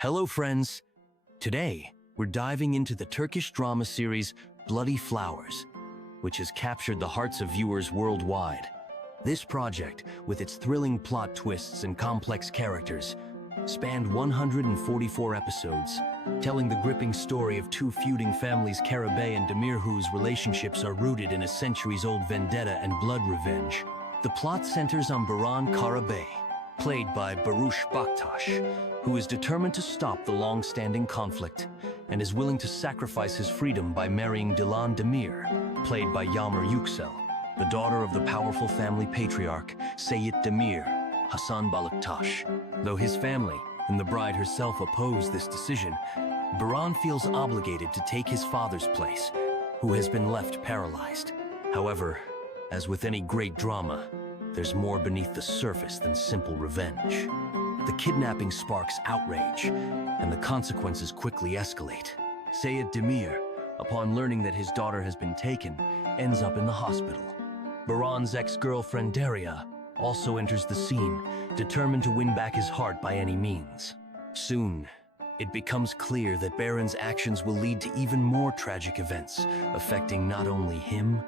Hello friends! Today, we're diving into the Turkish drama series Bloody Flowers, which has captured the hearts of viewers worldwide. This project, with its thrilling plot twists and complex characters, spanned 144 episodes, telling the gripping story of two feuding families, Karabey and Demir, whose relationships are rooted in a centuries-old vendetta and blood revenge. The plot centers on Baran Karabey, played by Barıs Baktas, who is determined to stop the long-standing conflict and is willing to sacrifice his freedom by marrying Dilan Demir, played by Yagmur Yuksel, the daughter of the powerful family patriarch Seyit Demir, Hasan Baktas. Though his family and the bride herself oppose this decision, Baran feels obligated to take his father's place, who has been left paralyzed. However, as with any great drama, there's more beneath the surface than simple revenge. The kidnapping sparks outrage, and the consequences quickly escalate. Seyit Demir, upon learning that his daughter has been taken, ends up in the hospital. Baran's ex-girlfriend Daria also enters the scene, determined to win back his heart by any means. Soon, it becomes clear that Baran's actions will lead to even more tragic events, affecting not only him,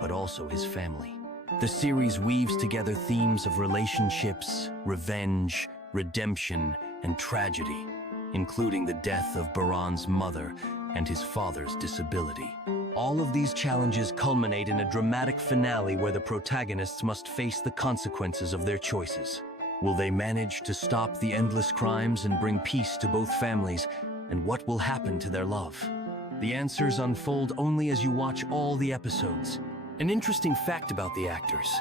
but also his family. The series weaves together themes of relationships, revenge, redemption, and tragedy, including the death of Baran's mother and his father's disability. All of these challenges culminate in a dramatic finale where the protagonists must face the consequences of their choices. Will they manage to stop the endless crimes and bring peace to both families, and what will happen to their love? The answers unfold only as you watch all the episodes. An interesting fact about the actors: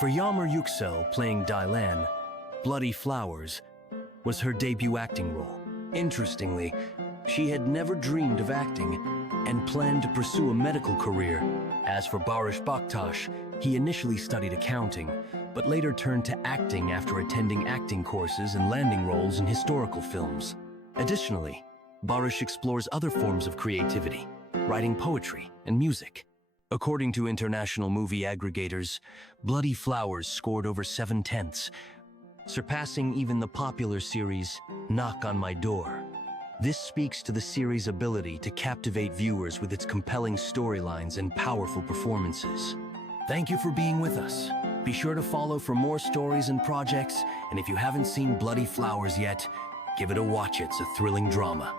for Yagmur Yuksel playing Dilan, Bloody Flowers was her debut acting role. Interestingly, she had never dreamed of acting and planned to pursue a medical career. As for Barıs Baktas, he initially studied accounting, but later turned to acting after attending acting courses and landing roles in historical films. Additionally, Barıs explores other forms of creativity, writing poetry and music. According to international movie aggregators, Bloody Flowers scored over 7/10, surpassing even the popular series Knock on My Door. This speaks to the series' ability to captivate viewers with its compelling storylines and powerful performances. Thank you for being with us. Be sure to follow for more stories and projects, and if you haven't seen Bloody Flowers yet, give it a watch. It's a thrilling drama.